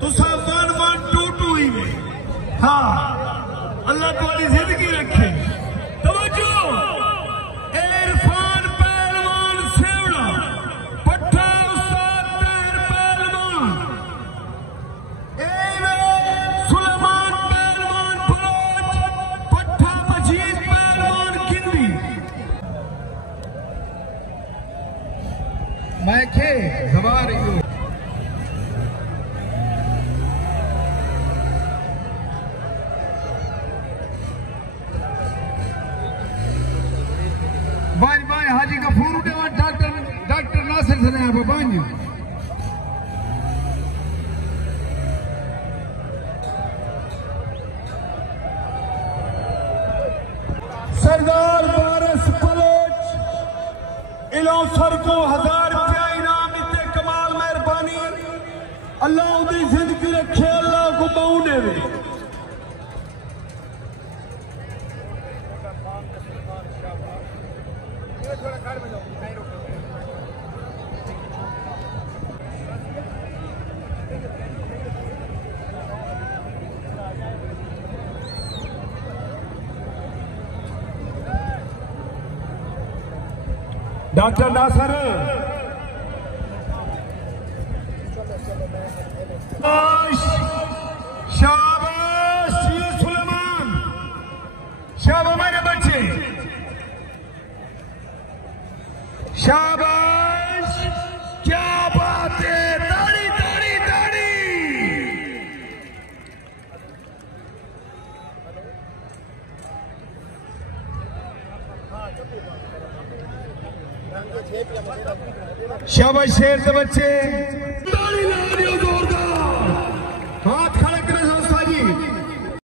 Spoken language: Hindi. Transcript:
तुसा 1122 ही में। हाँ, अल्लाह तुम्हारी जिंदगी रखे। तवज्जो, इरफान पहलवान सेवड़ा, पट्टा उस्ताद ताहिर पहलवान, सुलेमान पहलवान बलोच, पट्टा मजीद पहलवान किंदी। मैं खे जवार भाई भाई हाजी गफूर देवा डॉक्टर नासिर सने बाबानी सरदार वारिस बलोच इलौसर को 1000 रुपया इनाम इतने कमाल मेहरबानी। अल्लाह उदी जिंदगी रखे, अल्लाह को बाऊ देवे। डॉक्टर नासर शाबाश, ये सुलेमान, शाबाश मेरे बच्चे, शाबाश, क्या बात है, ताड़ी ताड़ी ताड़ी। शाबाश शेर से बच्चे।